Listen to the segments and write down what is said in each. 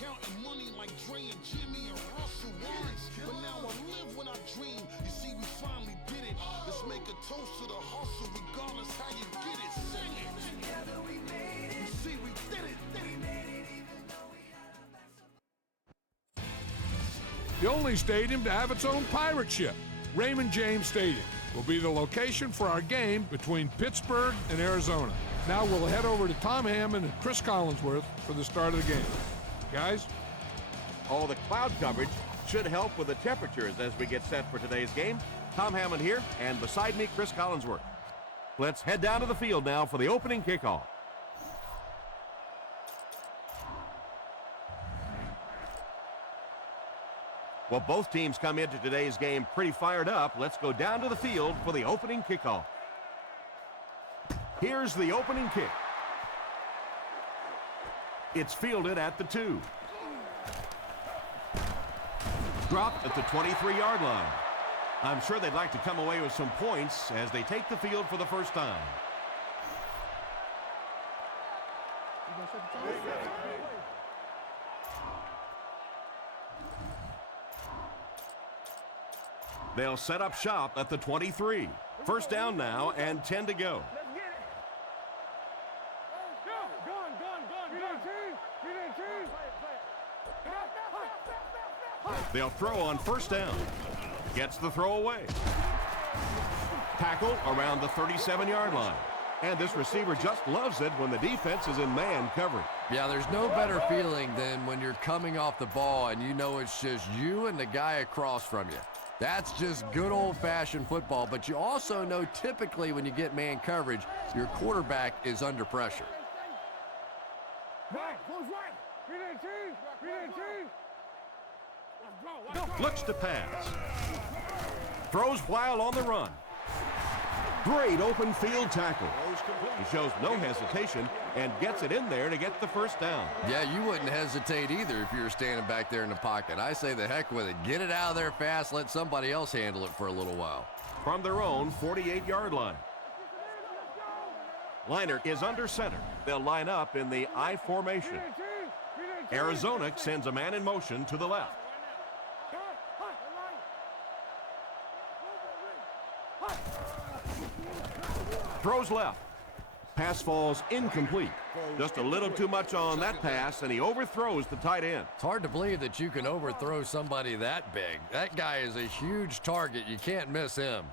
counting money like Dre and Jimmy and Russell once. But now I live what I dream. You see, we finally did it. Let's make a toast to the hustle, regardless how you get it. Sing it. Together we made it. You see, we did it. We made it even though we had our backs up. The only stadium to have its own pirate ship, Raymond James Stadium, will be the location for our game between Pittsburgh and Arizona. Now we'll head over to Tom Hammond and Chris Collinsworth for the start of the game. Guys? All the cloud coverage should help with the temperatures as we get set for today's game. Tom Hammond here, and beside me, Chris Collinsworth. Let's head down to the field now for the opening kickoff. Well, both teams come into today's game pretty fired up. Let's go down to the field for the opening kickoff. Here's the opening kick. It's fielded at the 2. Dropped at the 23-yard line. I'm sure they'd like to come away with some points as they take the field for the first time. They'll set up shop at the 23. First down now and 10 to go. They'll throw on first down. Gets the throw away. Tackle around the 37-yard line. And this receiver just loves it when the defense is in man coverage. Yeah, there's no better feeling than when you're coming off the ball and you know it's just you and the guy across from you. That's just good old-fashioned football, but you also know typically when you get man coverage, your quarterback is under pressure. Looks to pass. Throws while on the run. Great open field tackle. He shows no hesitation and gets it in there to get the first down. Yeah, you wouldn't hesitate either if you were standing back there in the pocket. I say the heck with it. Get it out of there fast. Let somebody else handle it for a little while. From their own 48-yard line. Liner is under center. They'll line up in the I formation. Arizona sends a man in motion to the left. Throws left. Pass falls incomplete. Just a little too much on that pass, and he overthrows the tight end. It's hard to believe that you can overthrow somebody that big. That guy is a huge target. You can't miss him.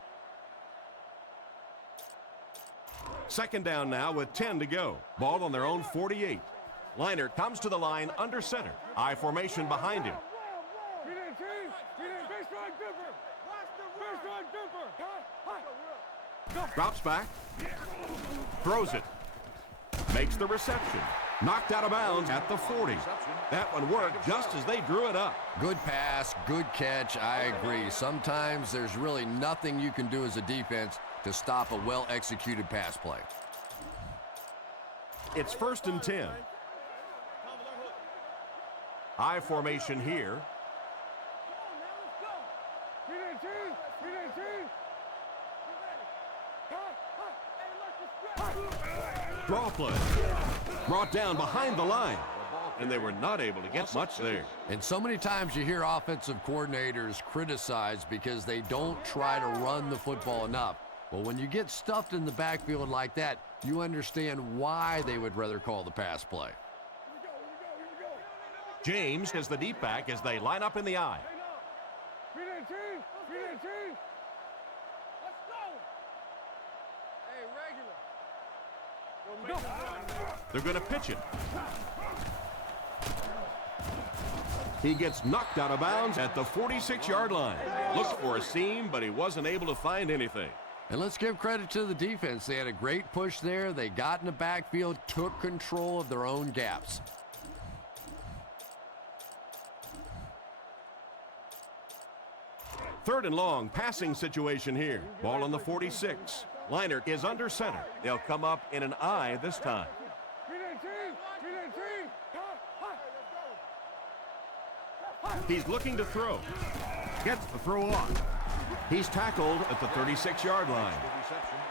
Second down now with 10 to go. Ball on their own 48. Liner comes to the line under center. I formation behind him. Drops back. Throws it. Makes the reception. Knocked out of bounds at the 40. That one worked just as they drew it up. Good pass, good catch. I agree. Sometimes there's really nothing you can do as a defense to stop a well-executed pass play. It's 1st and 10. I formation here. Draw play. Brought down behind the line. And they were not able to get much there. And so many times you hear offensive coordinators criticized because they don't try to run the football enough. Well, when you get stuffed in the backfield like that, you understand why they would rather call the pass play. James has the deep back as they line up in the I. They're going to pitch it. He gets knocked out of bounds at the 46-yard line. Looked for a seam, but he wasn't able to find anything. And let's give credit to the defense. They had a great push there. They got in the backfield, took control of their own gaps. Third and long, passing situation here. Ball on the 46. Liner is under center. They'll come up in an I this time. He's looking to throw. Gets the throw on. He's tackled at the 36-yard line.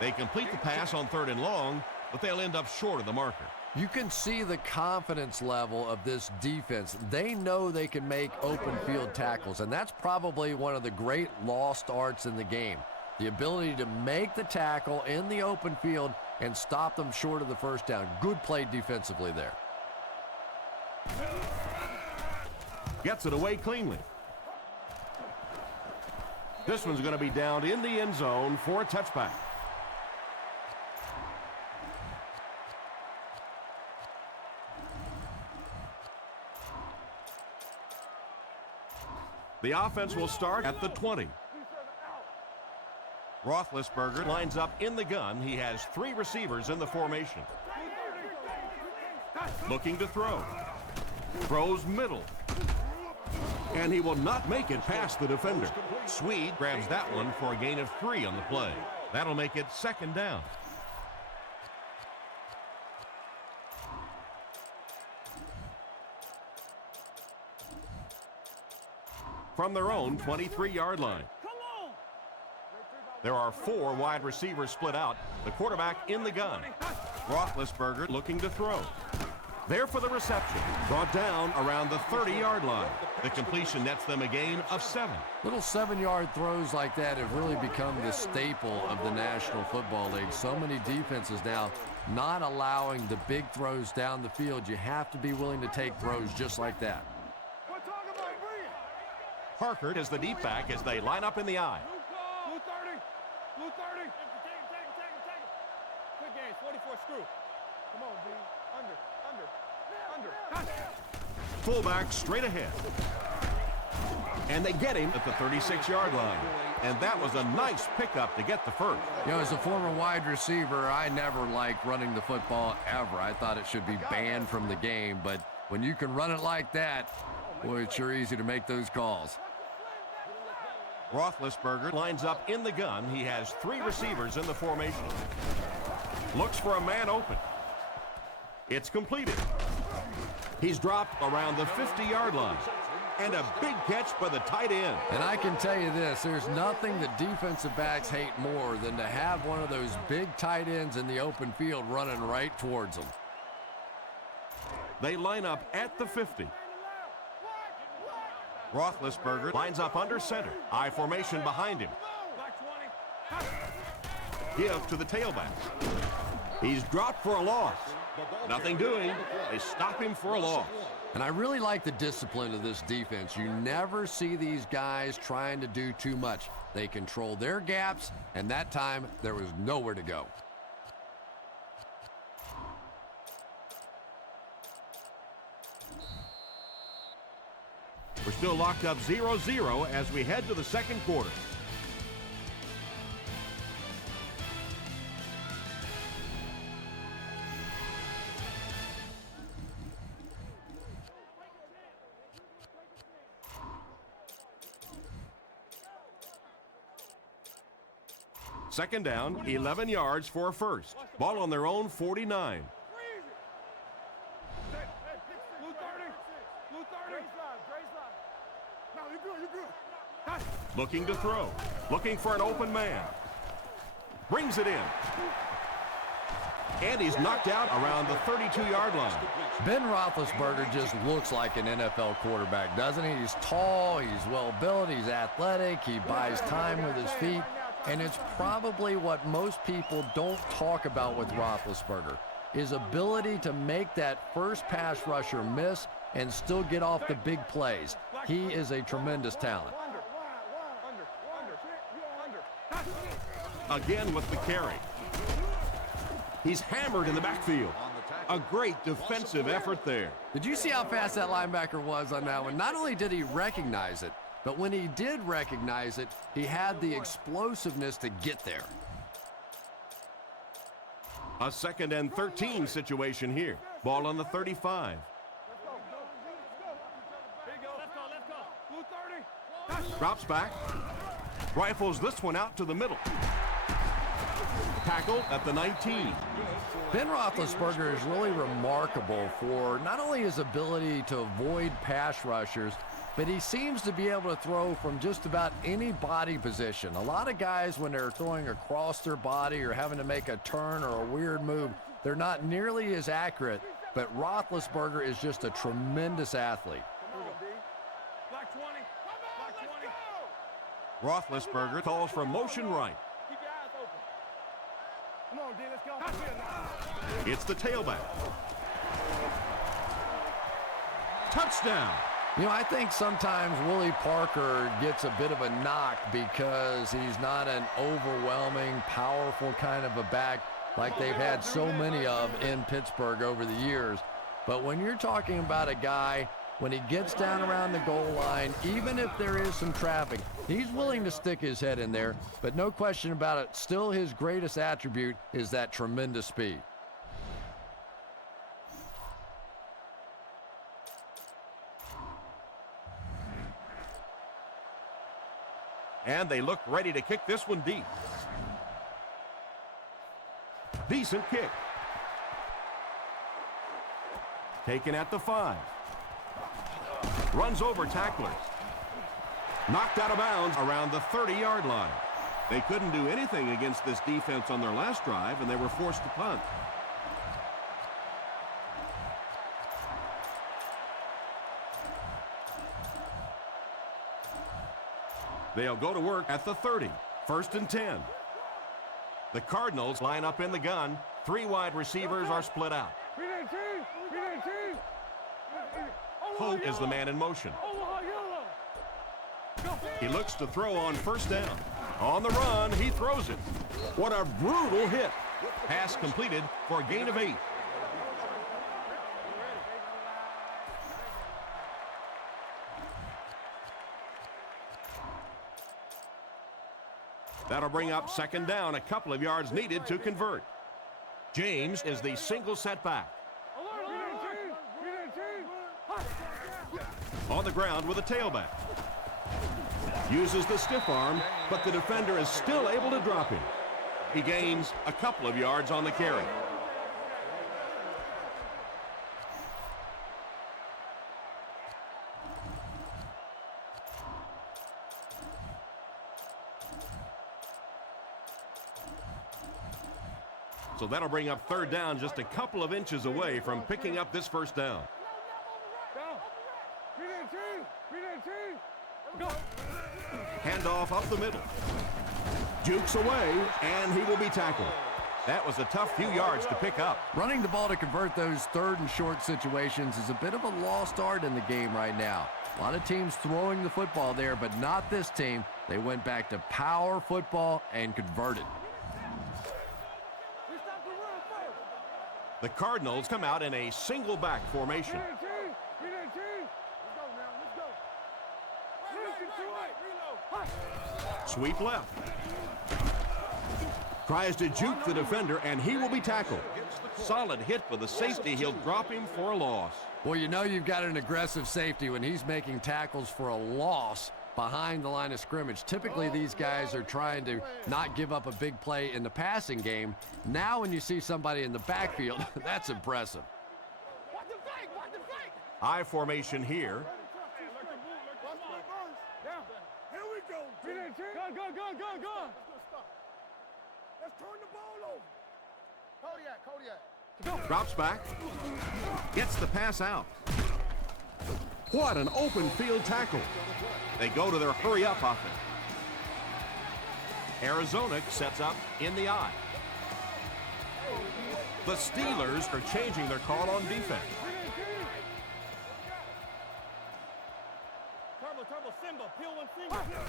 They complete the pass on 3rd and long, but they'll end up short of the marker. You can see the confidence level of this defense. They know they can make open field tackles, and that's probably one of the great lost arts in the game. The ability to make the tackle in the open field and stop them short of the first down. Good play defensively there. Gets it away cleanly. This one's going to be down in the end zone for a touchback. The offense will start at the 20. Roethlisberger lines up in the gun. He has 3 receivers in the formation. Looking to throw. Throws middle. And he will not make it past the defender. Swede grabs that one for a gain of 3 on the play. That'll make it 2nd down. From their own 23-yard line. There are 4 wide receivers split out. The quarterback in the gun. Roethlisberger looking to throw. There for the reception. Brought down around the 30-yard line. The completion nets them a gain of 7. Little 7-yard throws like that have really become the staple of the National Football League. So many defenses now not allowing the big throws down the field. You have to be willing to take throws just like that. Parker is the deep back as they line up in the eye. Blue 30. Blue 30. Take it. Quick game, 44 screw. Come on, B. Under. Fullback straight ahead. And they get him at the 36-yard line. And that was a nice pickup to get the first. You know, as a former wide receiver, I never liked running the football ever. I thought it should be banned from the game. But when you can run it like that, boy, it's sure easy to make those calls. Roethlisberger lines up in the gun. He has 3 receivers in the formation. Looks for a man open. It's completed. He's dropped around the 50-yard line. And a big catch by the tight end. And I can tell you this, there's nothing that defensive backs hate more than to have one of those big tight ends in the open field running right towards them. They line up at the 50. Roethlisberger lines up under center. I formation behind him. Give to the tailback. He's dropped for a loss. Nothing doing. They stop him for a loss. And I really like the discipline of this defense. You never see these guys trying to do too much. They control their gaps, and that time there was nowhere to go. We're still locked up 0-0 as we head to the second quarter. Second down, 11 yards for a first. Ball on their own 49. Looking to throw. Looking for an open man. Brings it in. And he's knocked out around the 32-yard line. Ben Roethlisberger just looks like an NFL quarterback, doesn't he? He's tall, he's well-built, he's athletic, he buys time with his feet. And it's probably what most people don't talk about with Roethlisberger, his ability to make that first pass rusher miss and still get off the big plays. He is a tremendous talent. Again with the carry. He's hammered in the backfield. A great defensive effort there. Did you see how fast that linebacker was on that one? Not only did he recognize it, but when he did recognize it, he had the explosiveness to get there. A 2nd and 13 situation here. Ball on the 35. Drops back. Rifles this one out to the middle. Tackle at the 19. Ben Roethlisberger is really remarkable for not only his ability to avoid pass rushers, but he seems to be able to throw from just about any body position. A lot of guys, when they're throwing across their body or having to make a turn or a weird move, They're not nearly as accurate, but Roethlisberger is just a tremendous athlete. Black 20. Black 20. Roethlisberger calls for motion right. Keep your eyes open. Come on, D, let's go. It's the tailback. Touchdown. You know, I think sometimes Willie Parker gets a bit of a knock because he's not an overwhelming, powerful kind of a back like they've had so many of in Pittsburgh over the years. But when you're talking about a guy, when he gets down around the goal line, even if there is some traffic, he's willing to stick his head in there. But no question about it, still his greatest attribute is that tremendous speed. And they look ready to kick this one deep. Decent kick. Taken at the 5. Runs over tacklers. Knocked out of bounds around the 30-yard line. They couldn't do anything against this defense on their last drive, and they were forced to punt. They'll go to work at the 30. 1st and 10. The Cardinals line up in the gun. 3 wide receivers are split out. Hope is the man in motion. He looks to throw on 1st down. On the run, he throws it. What a brutal hit. Pass completed for a gain of 8. That'll bring up 2nd down, a couple of yards needed to convert. James is the single setback. On the ground with a tailback. Uses the stiff arm, but the defender is still able to drop him. He gains a couple of yards on the carry. So that'll bring up 3rd down, just a couple of inches away from picking up this 1st down. Handoff up the middle. Jukes away, and he will be tackled. That was a tough few yards to pick up. Running the ball to convert those 3rd and short situations is a bit of a lost art in the game right now. A lot of teams throwing the football there, but not this team. They went back to power football and converted. The Cardinals come out in a single back formation. Sweep left. Tries to juke the defender, and he will be tackled. Solid hit with the safety. He'll drop him for a loss. Well, you know you've got an aggressive safety when he's making tackles for a loss behind the line of scrimmage. Typically, these guys are trying to not give up a big play in the passing game. Now, when you see somebody in the backfield, that's impressive. I formation here. Go. Let's turn the ball over. Kodiak. Drops back. Gets the pass out. What an open field tackle. They go to their hurry-up offense. Arizona sets up in the I. The Steelers are changing their call on defense. Turbo, Simba, peel one finger.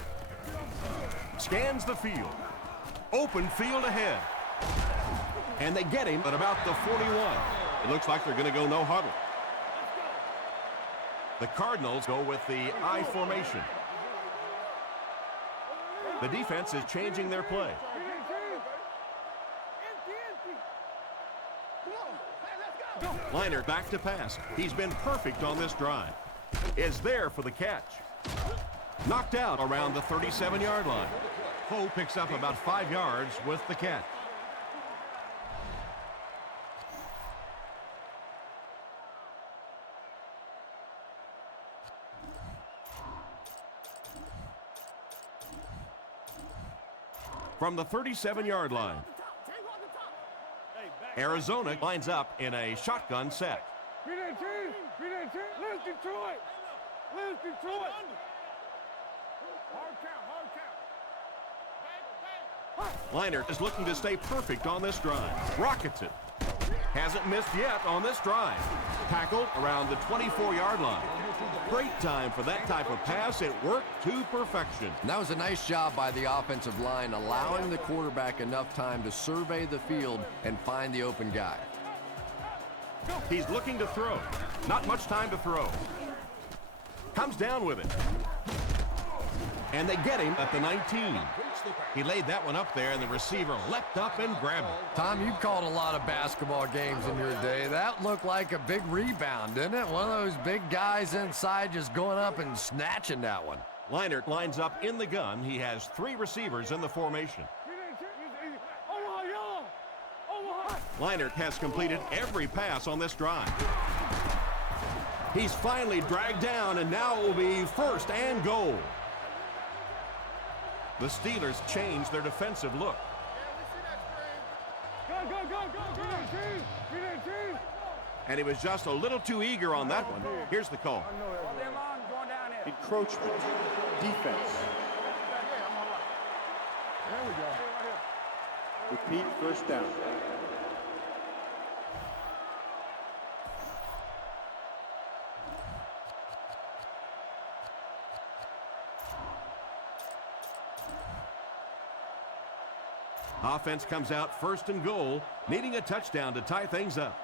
Scans the field. Open field ahead. And they get him at about the 41. It looks like they're going to go no huddle. The Cardinals go with the I formation. The defense is changing their play. Liner back to pass. He's been perfect on this drive. Is there for the catch. Knocked out around the 37-yard line. Poe picks up about 5 yards with the catch. From the 37-yard line. Hey, back. Arizona lines up in a shotgun set. Let's Detroit. Let's Detroit. Hard count. Leinart is looking to stay perfect on this drive. Rockets it. Hasn't missed yet on this drive. Tackled around the 24-yard line. Great time for that type of pass. It worked to perfection. And that was a nice job by the offensive line, allowing the quarterback enough time to survey the field and find the open guy. He's looking to throw. Not much time to throw. Comes down with it. And they get him at the 19. He laid that one up there, and the receiver leapt up and grabbed it. Tom, you called a lot of basketball games in your day. That looked like a big rebound, didn't it? One of those big guys inside just going up and snatching that one. Leinart lines up in the gun. He has 3 receivers in the formation. Leinart has completed every pass on this drive. He's finally dragged down, and now it will be 1st and goal. The Steelers change their defensive look. And he was just a little too eager on that one. Here's the call. Encroachment. Defense. There we go. Repeat, 1st down. Offense comes out 1st and goal, needing a touchdown to tie things up.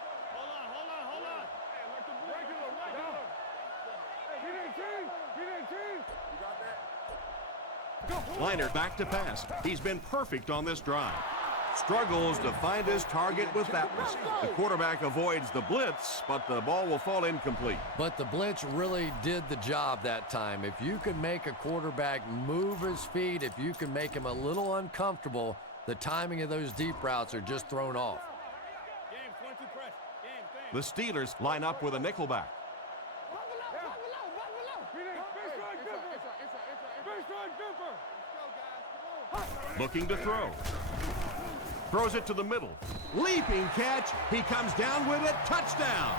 Leinart back to pass. He's been perfect on this drive. Struggles to find his target with that one. The quarterback avoids the blitz, but the ball will fall incomplete. But the blitz really did the job that time. If you can make a quarterback move his feet, if you can make him a little uncomfortable, the timing of those deep routes are just thrown off. The Steelers line up with a nickelback. Looking to throw. Throws it to the middle. Leaping catch. He comes down with it. Touchdown.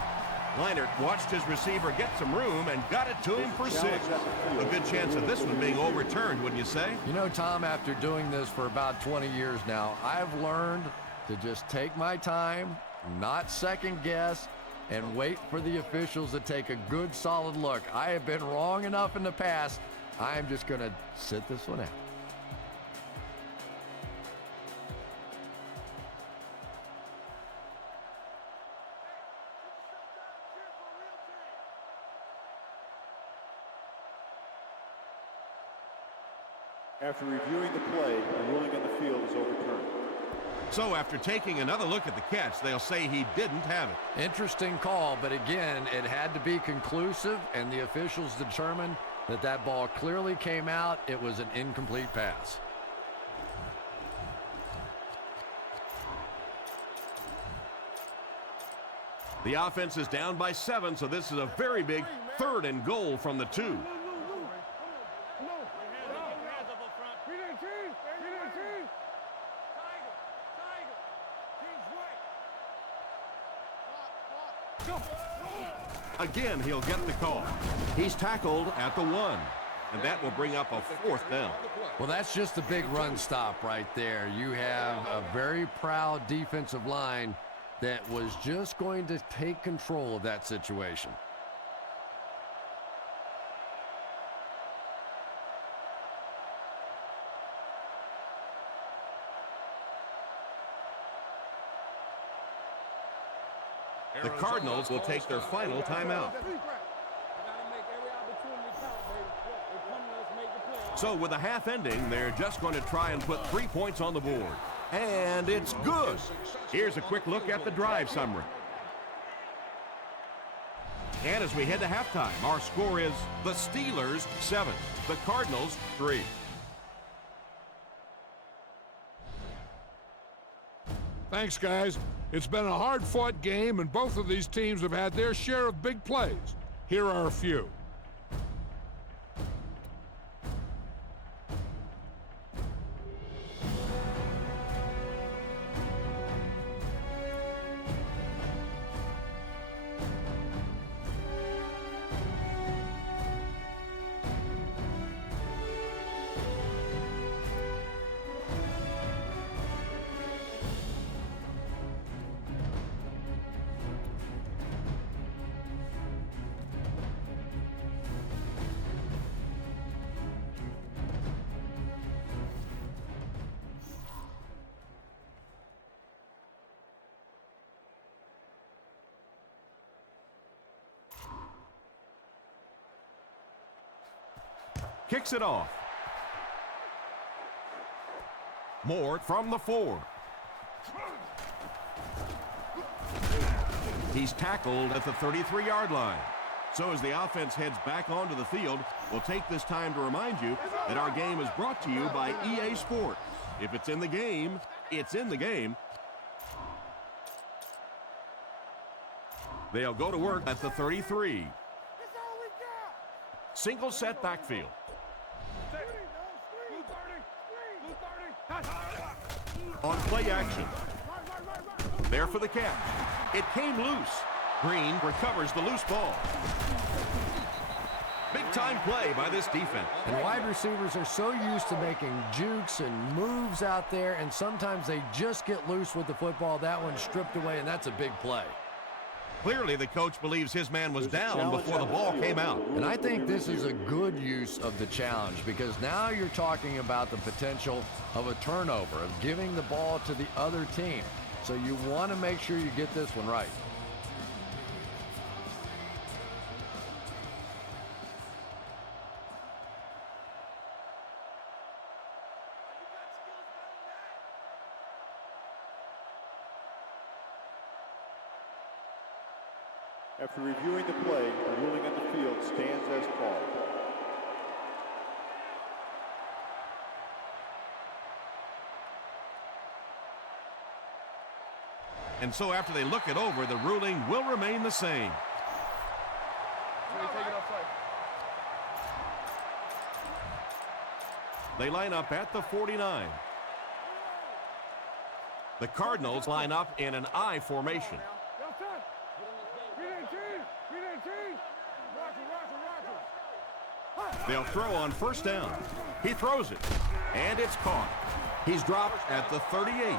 Leinart watched his receiver get some room and got it to him for 6. A good chance of this one being overturned, wouldn't you say? You know, Tom, after doing this for about 20 years now, I've learned to just take my time, not second guess, and wait for the officials to take a good, solid look. I have been wrong enough in the past. I'm just going to sit this one out. After reviewing the play, the ruling on the field is overturned. So after taking another look at the catch, they'll say he didn't have it. Interesting call, but again, it had to be conclusive, and the officials determined that that ball clearly came out. It was an incomplete pass. The offense is down by 7, so this is a very big 3rd and goal from the 2. Again, he'll get the call. He's tackled at the 1, and that will bring up a 4th down. Well, that's just a big run stop right there. You have a very proud defensive line that was just going to take control of that situation. The Cardinals will take their final timeout. So with the half ending, they're just going to try and put 3 points on the board. And it's good. Here's a quick look at the drive summary. And as we head to halftime, our score is the Steelers 7, the Cardinals 3. Thanks, guys. It's been a hard-fought game, and both of these teams have had their share of big plays. Here are a few. Kicks it off. Moore from the 4. He's tackled at the 33-yard line. So as the offense heads back onto the field, we'll take this time to remind you that our game is brought to you by EA Sports. If it's in the game, it's in the game. They'll go to work at the 33. Single set backfield. On play action. There for the catch. It came loose. Green recovers the loose ball. Big-time play by this defense. And wide receivers are so used to making jukes and moves out there, and sometimes they just get loose with the football. That one's stripped away, and that's a big play. Clearly, the coach believes his man was down before the ball came out. And I think this is a good use of the challenge, because now you're talking about the potential of a turnover, of giving the ball to the other team. So you want to make sure you get this one right. After reviewing the play, the ruling on the field stands as called. And so after they look it over, the ruling will remain the same. They line up at the 49. The Cardinals line up in an I formation. They'll throw on first down. He throws it, and it's caught. He's dropped at the 38.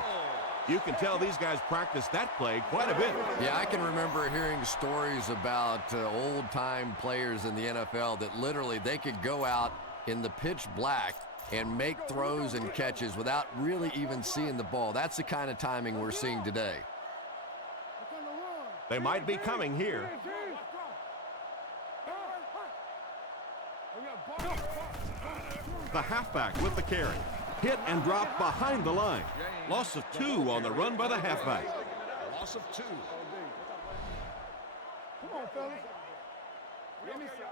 You can tell these guys practice that play quite a bit. Yeah, I can remember hearing stories about old-time players in the NFL that literally they could go out in the pitch black and make throws and catches without really even seeing the ball. That's the kind of timing we're seeing today. They might be coming here. The halfback with the carry. Hit and drop behind the line. Loss of 2 on the run by the halfback. Loss of 2. Come on, fellas. Give me some.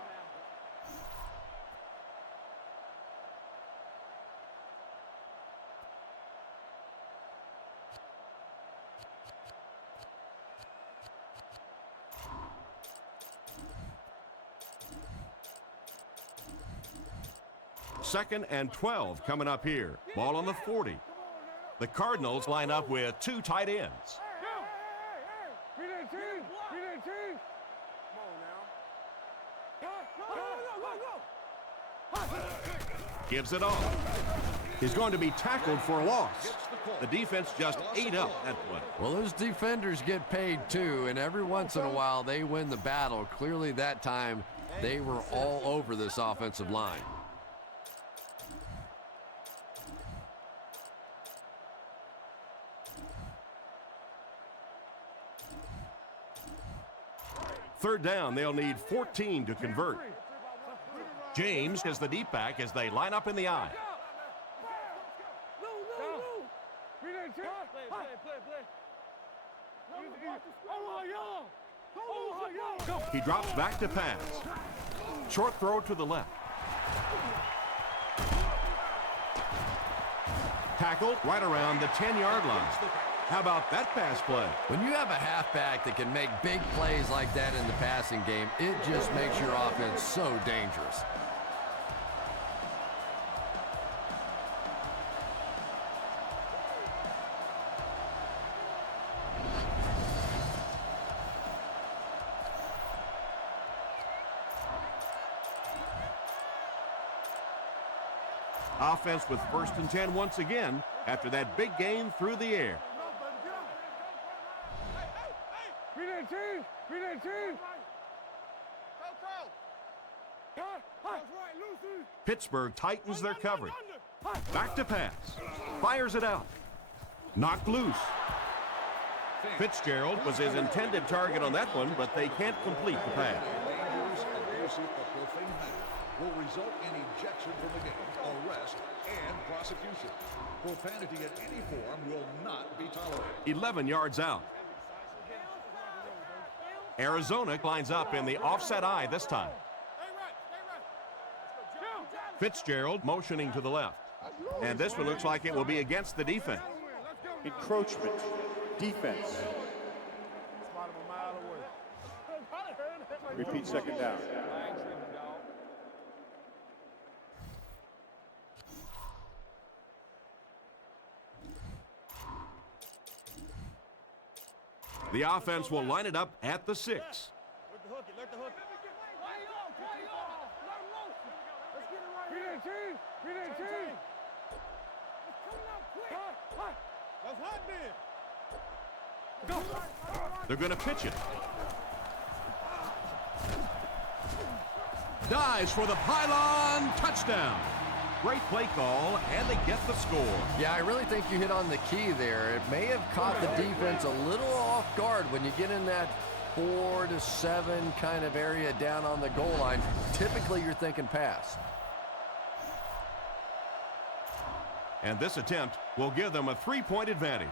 Second and 12 coming up here. Ball on the 40. The Cardinals line up with 2 tight ends. Gives it off. He's going to be tackled for a loss. The defense just ate up that one. Well, those defenders get paid too, and every once in a while they win the battle. Clearly that time they were all over this offensive line. Third down, they'll need 14 to convert. James is the deep back as they line up in the I. He drops back to pass. Short throw to the left. Tackled right around the 10-yard line. How about that pass play? When you have a halfback that can make big plays like that in the passing game, it just makes your offense so dangerous. Offense with 1st and 10 once again after that big gain through the air. Pittsburgh tightens their coverage. Back to pass. Fires it out. Knocked loose. Fitzgerald was his intended target on that one, but they can't complete the pass. will result in ejection from the game, arrest, and prosecution. Profanity in any form will not be tolerated. 11 yards out. Arizona lines up in the offset eye this time. Fitzgerald motioning to the left. And this one looks like it will be against the defense. Encroachment. Defense. Repeat second down. The offense will line it up at the 6. Let the hook. They're going to pitch it. Dives for the pylon. Touchdown. Great play call, and they get the score. Yeah, I really think you hit on the key there. It may have caught the defense a little off guard when you get in that 4 to 7 kind of area down on the goal line. Typically, you're thinking pass. And this attempt will give them a 3-point advantage.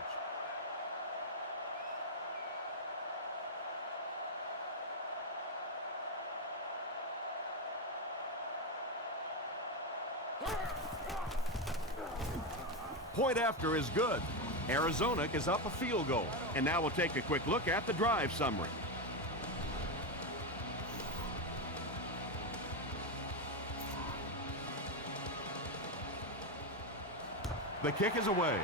Point after is good. Arizona is up a field goal. And now we'll take a quick look at the drive summary. The kick is away.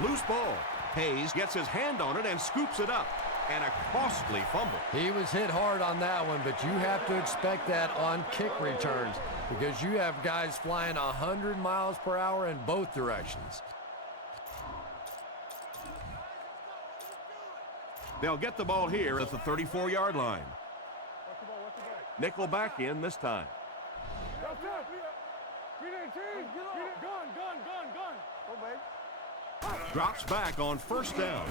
Loose ball. Hayes gets his hand on it and scoops it up. And a costly fumble. He was hit hard on that one, but you have to expect that on kick returns because you have guys flying 100 miles per hour in both directions. They'll get the ball here at the 34-yard line. Nickel back in this time. Drops back on first down.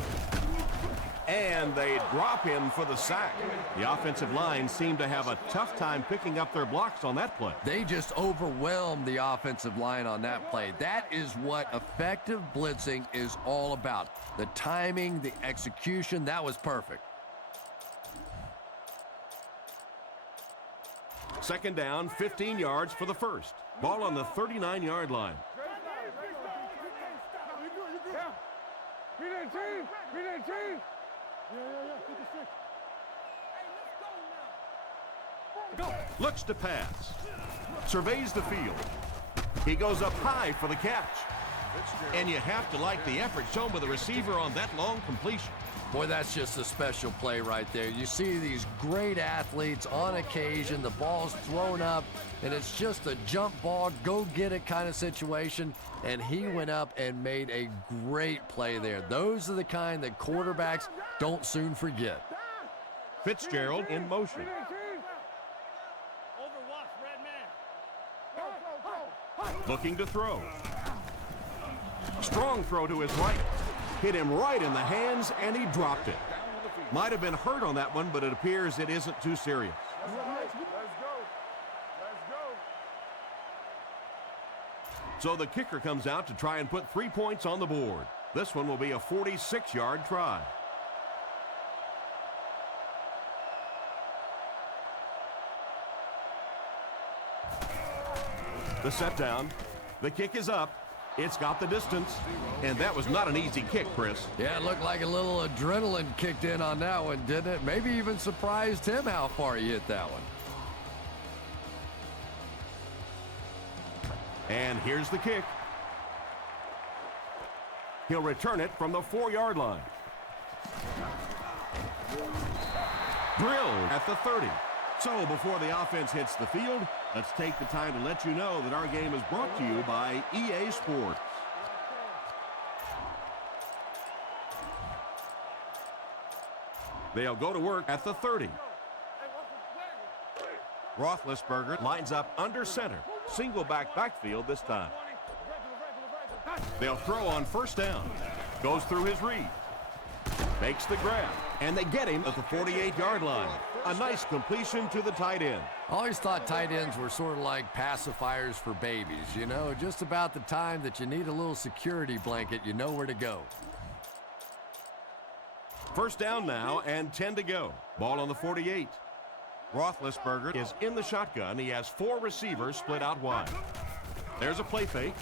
And they drop him for the sack. The offensive line seemed to have a tough time picking up their blocks on that play. They just overwhelmed the offensive line on that play. That is what effective blitzing is all about. The timing, the execution, that was perfect. Second down, 15 yards for the first. Ball on the 39-yard line. Looks to pass. Surveys the field. He goes up high for the catch. And you have to like the effort shown by the receiver on that long completion. Boy, that's just a special play right there. You see these great athletes on occasion, the ball's thrown up, and it's just a jump ball, go get it kind of situation, and he went up and made a great play there. Those are the kind that quarterbacks don't soon forget. Fitzgerald in motion. Looking to throw. Strong throw to his right. Hit him right in the hands, and he dropped it. Might have been hurt on that one, but it appears it isn't too serious. So the kicker comes out to try and put 3 points on the board. This one will be a 46-yard try. The set down. The kick is up. It's got the distance. And that was not an easy kick, Chris. Yeah, it looked like a little adrenaline kicked in on that one, didn't it? Maybe even surprised him how far he hit that one. And here's the kick. He'll return it from the 4-yard line. Drilled at the 30. So before the offense hits the field, let's take the time to let you know that our game is brought to you by EA Sports. They'll go to work at the 30. Roethlisberger lines up under center. Single backfield this time. They'll throw on first down. Goes through his read. Makes the grab, and they get him at the 48-yard line. A nice completion to the tight end. I always thought tight ends were sort of like pacifiers for babies. You know, just about the time that you need a little security blanket, you know where to go. First down now and 10 to go. Ball on the 48. Roethlisberger is in the shotgun. He has 4 receivers split out wide. There's a play fake.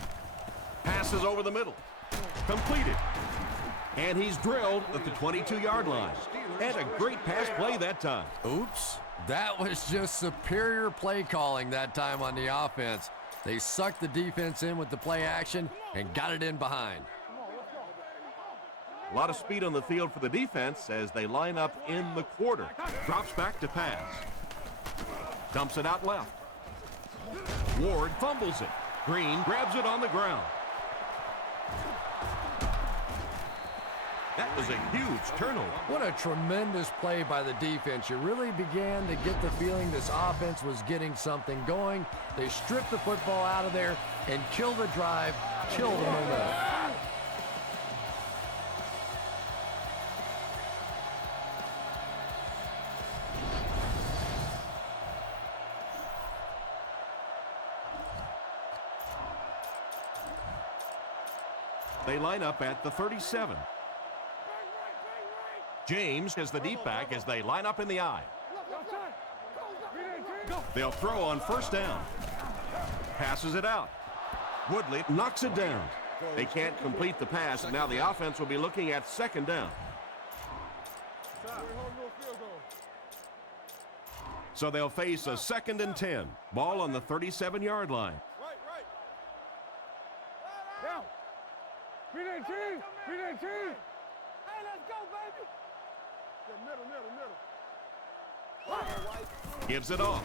Passes over the middle. Completed. And he's drilled at the 22-yard line. And a great pass play that time. Oops. That was just superior play calling that time on the offense. They sucked the defense in with the play action and got it in behind. A lot of speed on the field for the defense as they line up in the quarter. Drops back to pass. Dumps it out left. Ward fumbles it. Green grabs it on the ground. That was a huge turnover. What a tremendous play by the defense. You really began to get the feeling this offense was getting something going. They stripped the football out of there and killed the drive, killed the momentum. They line up at the 37. James has the deep back as they line up in the I. They'll throw on first down. Passes it out. Woodley knocks it down. They can't complete the pass, and now the offense will be looking at second down. So they'll face a 2nd and 10. Ball on the 37-yard line. Hey, let's go, baby. Middle. Gives it off.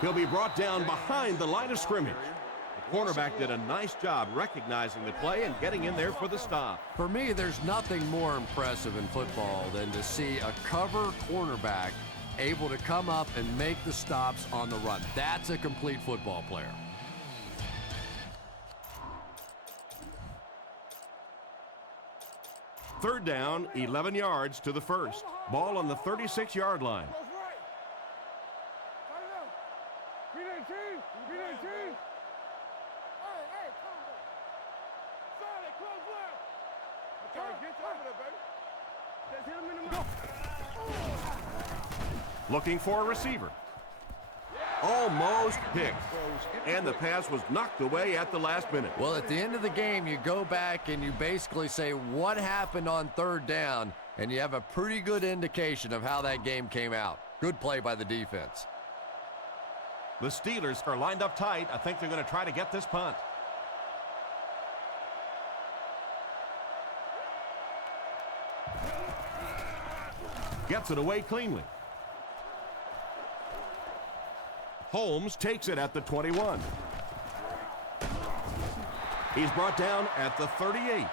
He'll be brought down behind the line of scrimmage. The cornerback did a nice job recognizing the play and getting in there for the stop. For me, there's nothing more impressive in football than to see a cover cornerback able to come up and make the stops on the run. That's a complete football player. Third down, 11 yards to the first. Ball on the 36-yard line. Looking for a receiver. Almost picked. And the pass was knocked away at the last minute. Well, at the end of the game, you go back and you basically say what happened on third down, and you have a pretty good indication of how that game came out. Good play by the defense. The Steelers are lined up tight. I think they're going to try to get this punt. Gets it away cleanly. Holmes takes it at the 21. He's brought down at the 38.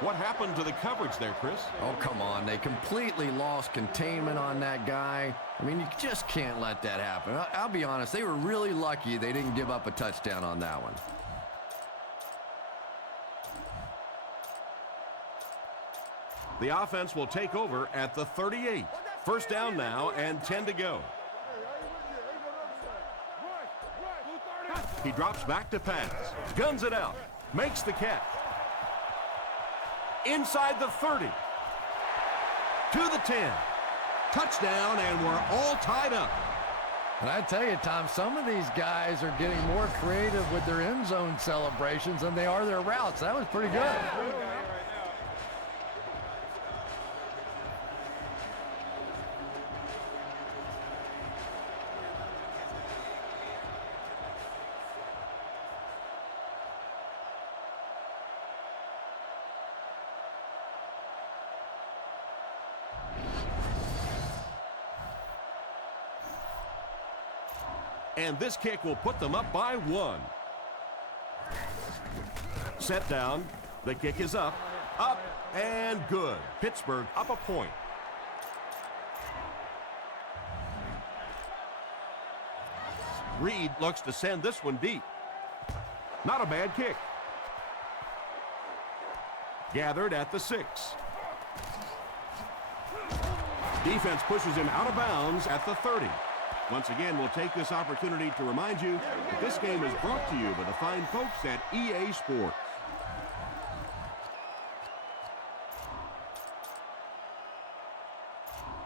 What happened to the coverage there, Chris? Oh, come on. They completely lost containment on that guy. I mean, you just can't let that happen. I'll be honest, they were really lucky they didn't give up a touchdown on that one. The offense will take over at the 38. First down now and 10 to go. He drops back to pass. Guns it out. Makes the catch. Inside the 30. To the 10. Touchdown, and we're all tied up. And I tell you, Tom, some of these guys are getting more creative with their end zone celebrations than they are their routes. That was pretty good. And this kick will put them up by 1. Set down. The kick is up, and good. Pittsburgh up a point. Reed looks to send this one deep. Not a bad kick. Gathered at the 6. Defense pushes him out of bounds at the 30. Once again, we'll take this opportunity to remind you that this game is brought to you by the fine folks at EA Sports.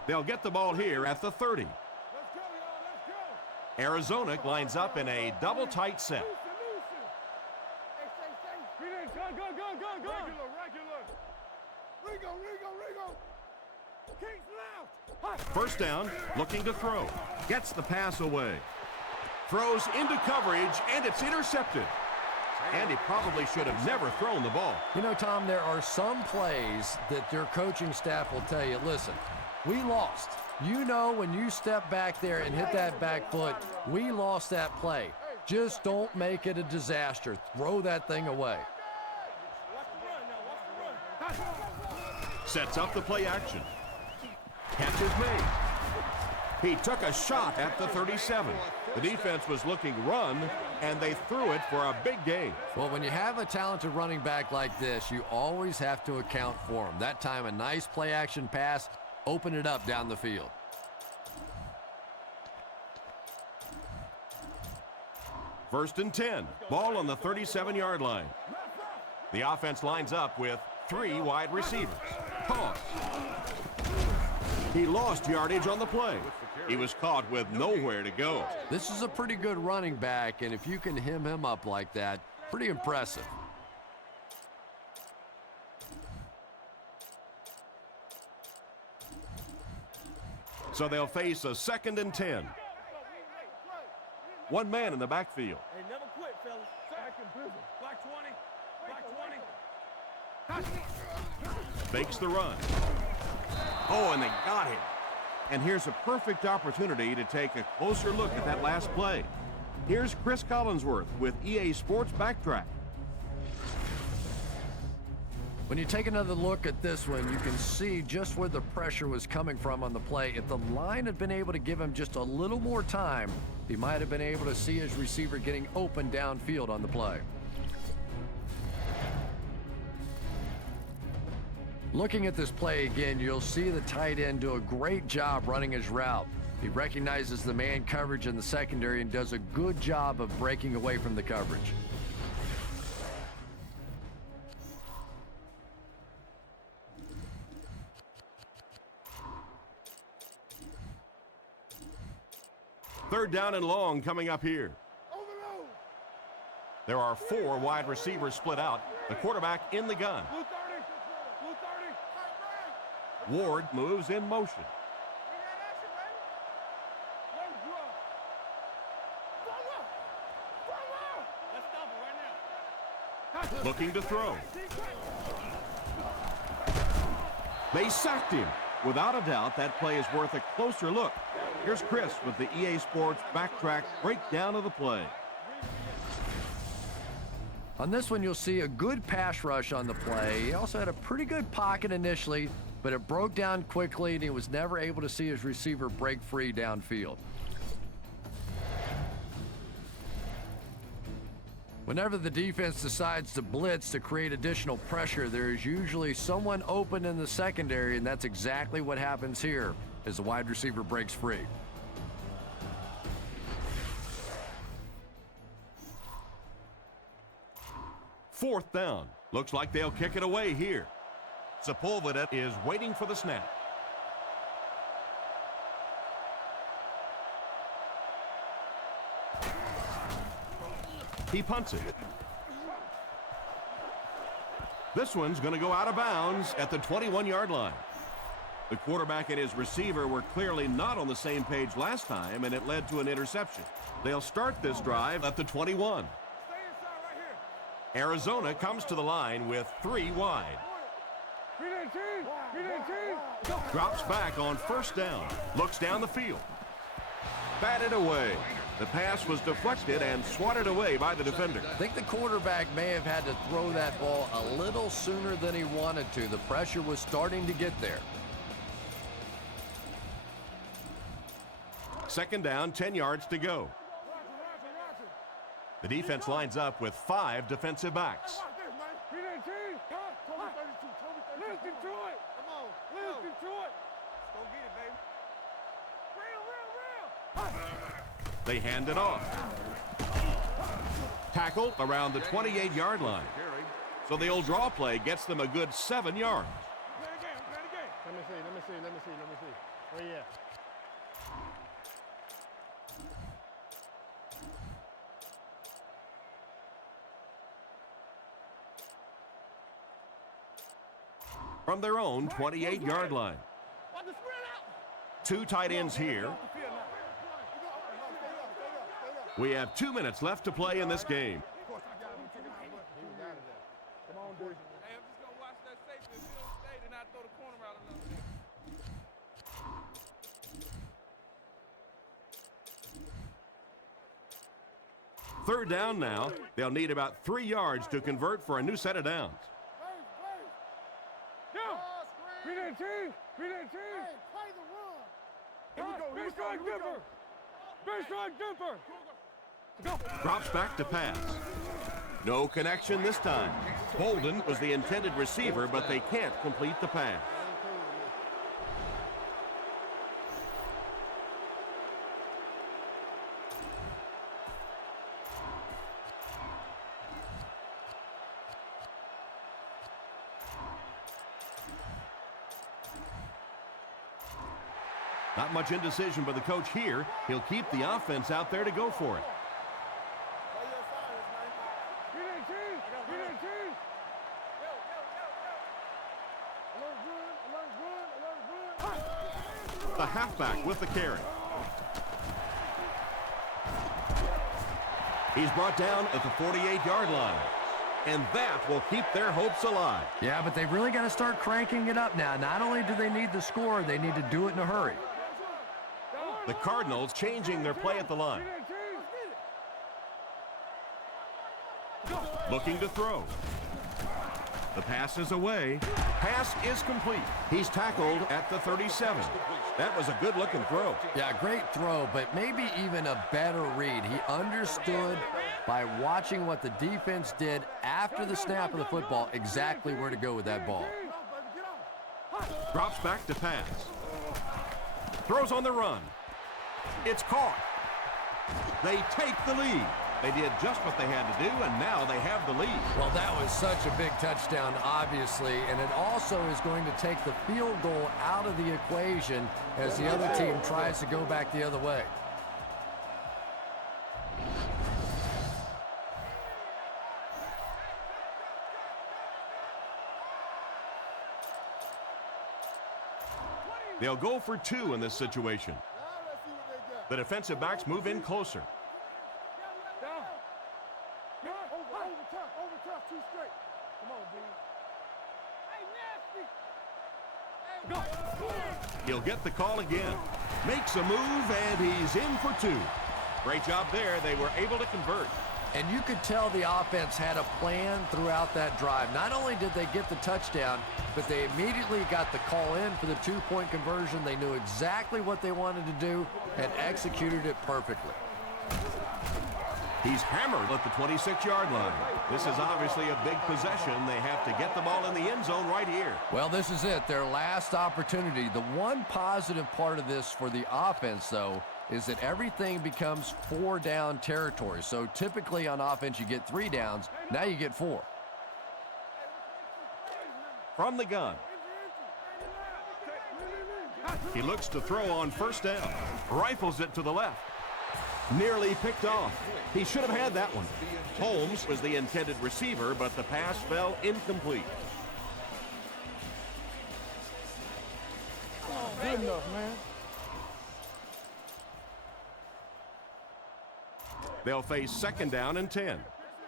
They'll get the ball here at the 30. Arizona lines up in a double tight set. First down, looking to throw. Gets the pass away. Throws into coverage, and it's intercepted. And he probably should have never thrown the ball. You know, Tom, there are some plays that their coaching staff will tell you, listen, we lost. You know, when you step back there and hit that back foot, we lost that play. Just don't make it a disaster. Throw that thing away. Sets up the play action. Catch is made. He took a shot at the 37. The defense was looking run, and they threw it for a big gain. Well, when you have a talented running back like this, you always have to account for him. That time, a nice play action pass, open it up down the field. First and 10. Ball on the 37-yard line. The offense lines up with 3 wide receivers. Toss. He lost yardage on the play. He was caught with nowhere to go. This is a pretty good running back, and if you can hem him up like that, pretty impressive. So they'll face a 2nd and 10. One man in the backfield. Hey, never quit, fellas. Back in business. Black 20. Black 20. Fakes the run. Oh, and they got him. And here's a perfect opportunity to take a closer look at that last play. Here's Chris Collinsworth with EA Sports Backtrack. When you take another look at this one, you can see just where the pressure was coming from on the play. If the line had been able to give him just a little more time, he might have been able to see his receiver getting open downfield on the play. Looking at this play again, you'll see the tight end do a great job running his route. He recognizes the man coverage in the secondary and does a good job of breaking away from the coverage. Third down and long coming up here. There are 4 wide receivers split out. The quarterback in the gun. Ward moves in motion. Looking to throw. They sacked him. Without a doubt, that play is worth a closer look. Here's Chris with the EA Sports Backtrack breakdown of the play. On this one, you'll see a good pass rush on the play. He also had a pretty good pocket initially, but it broke down quickly, and he was never able to see his receiver break free downfield. Whenever the defense decides to blitz to create additional pressure, there is usually someone open in the secondary, and that's exactly what happens here as the wide receiver breaks free. Fourth down. Looks like they'll kick it away here. Sepulveda is waiting for the snap. He punts it. This one's going to go out of bounds at the 21-yard line. The quarterback and his receiver were clearly not on the same page last time, and it led to an interception. They'll start this drive at the 21. Arizona comes to the line with 3 wide. Drops back on first down. Looks down the field. Batted away. The pass was deflected and swatted away by the defender. I think the quarterback may have had to throw that ball a little sooner than he wanted to. The pressure was starting to get there. Second down, 10 yards to go. The defense lines up with 5 defensive backs. to it. Let's go get it, baby. Real. They hand it off. Tackle around the 28-yard line. So the old draw play gets them a good 7 yards. Play the game. Let me see. Where you at? From their own 28-yard line. Watch the spread out. 2 tight ends here. We have 2 minutes left to play in this game. Come on, dude. Hey, I'm just gonna watch that safety. If he don't stay, then I throw the corner out a little bit. Third down now. They'll need about 3 yards to convert for a new set of downs. Drops back to pass. No connection this time. Bolden was the intended receiver, but they can't complete the pass. Not much indecision by the coach here. He'll keep the offense out there to go for it. The halfback with the carry. He's brought down at the 48-yard line. And that will keep their hopes alive. Yeah, but they've really got to start cranking it up now. Not only do they need the score, they need to do it in a hurry. The Cardinals changing their play at the line. Looking to throw. The pass is away. Pass is complete. He's tackled at the 37. That was a good-looking throw. Yeah, great throw, but maybe even a better read. He understood by watching what the defense did after the snap of the football exactly where to go with that ball. Drops back to pass. Throws on the run. It's caught. They take the lead. They did just what they had to do, and now they have the lead. Well, that was such a big touchdown, obviously, and it also is going to take the field goal out of the equation as the other team tries to go back the other way. They'll go for 2 in this situation. The defensive backs move in closer. Over tough, 2 straight. Come on, B. Hey, nasty. He'll get the call again. Makes a move, and he's in for 2. Great job there. They were able to convert. And you could tell the offense had a plan throughout that drive. Not only did they get the touchdown, but they immediately got the call in for the 2-point conversion. They knew exactly what they wanted to do and executed it perfectly. He's hammered at the 26-yard line. This is obviously a big possession. They have to get the ball in the end zone right here. Well, this is it, their last opportunity. The one positive part of this for the offense, though, is that everything becomes 4-down territory. So typically on offense, you get 3 downs. Now you get 4. From the gun. He looks to throw on first down. Rifles it to the left. Nearly picked off. He should have had that one. Holmes was the intended receiver, but the pass fell incomplete. Good enough, man. They'll face 2nd down and 10.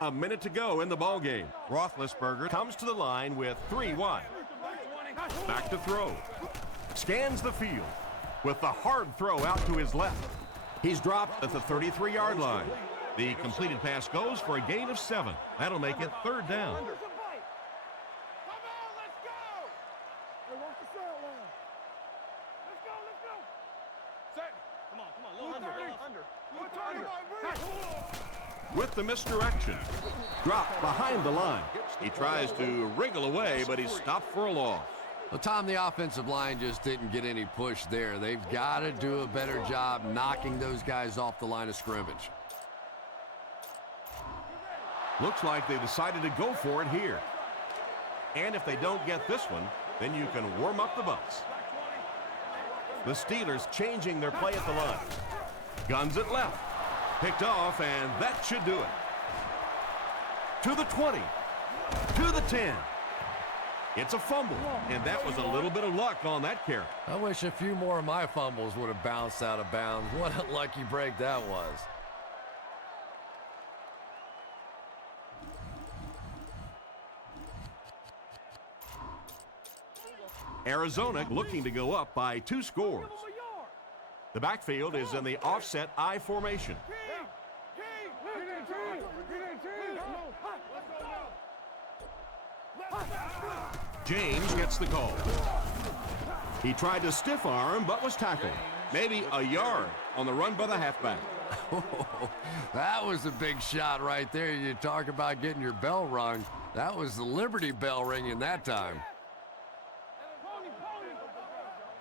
A minute to go in the ballgame. Roethlisberger comes to the line with 3 wide. Back to throw. Scans the field with the hard throw out to his left. He's dropped at the 33-yard line. The completed pass goes for a gain of 7. That'll make it 3rd down. Come on, let's go! Hey, watch the sideline. Let's go. Set. Come on, under. With the misdirection. Dropped behind the line. He tries to wriggle away, but he's stopped for a loss. Well, Tom, the offensive line just didn't get any push there. They've got to do a better job knocking those guys off the line of scrimmage. Looks like they decided to go for it here. And if they don't get this one, then you can warm up the bus. The Steelers changing their play at the line. Guns it left. Picked off, and that should do it. To the 20. To the 10. It's a fumble, and that was a little bit of luck on that carry. I wish a few more of my fumbles would have bounced out of bounds. What a lucky break that was. Arizona looking to go up by 2 scores. The backfield is in the offset I formation. James gets the call. He tried to stiff arm, but was tackled. Maybe a yard on the run by the halfback. That was a big shot right there. You talk about getting your bell rung. That was the Liberty Bell ringing that time.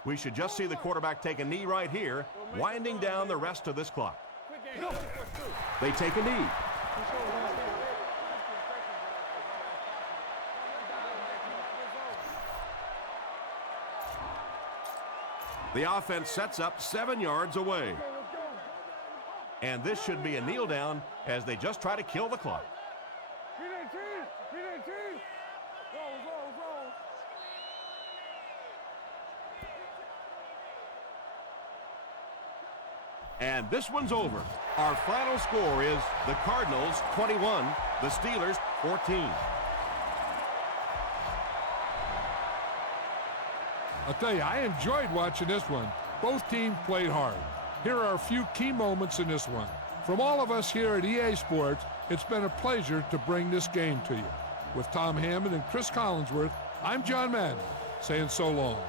We should just see the quarterback take a knee right here, winding down the rest of this clock. They take a knee. The offense sets up 7 yards away. And this should be a kneel down as they just try to kill the clock. And this one's over. Our final score is the Cardinals 21, the Steelers 14. I'll tell you, I enjoyed watching this one. Both teams played hard. Here are a few key moments in this one. From all of us here at EA Sports, it's been a pleasure to bring this game to you. With Tom Hammond and Chris Collinsworth, I'm John Madden, saying so long.